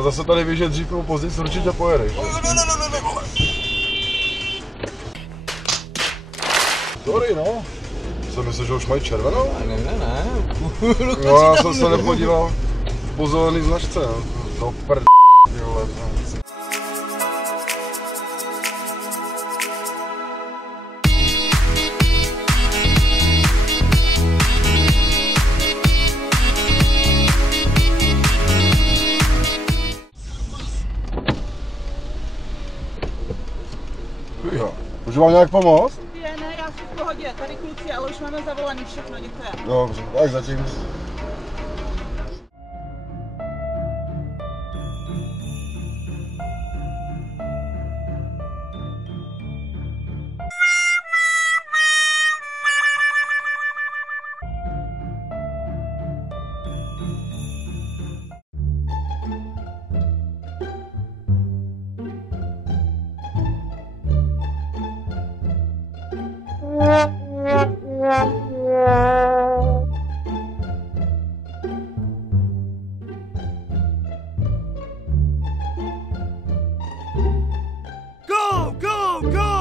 a zase tady víš, že dřív nebo později určitě pojedeš. Sorry, no. Jsem myslel, že už mají červenou? Ne. No, já jsem se nepodíval po zelený značce, no. No prd... vole. Jo, můžu vám nějak pomoct? Ne, já jsem v pohodě, tady kluci, ale už máme zavolaný všechno, děkuji. Dobře, tak zatím. Go, go, go!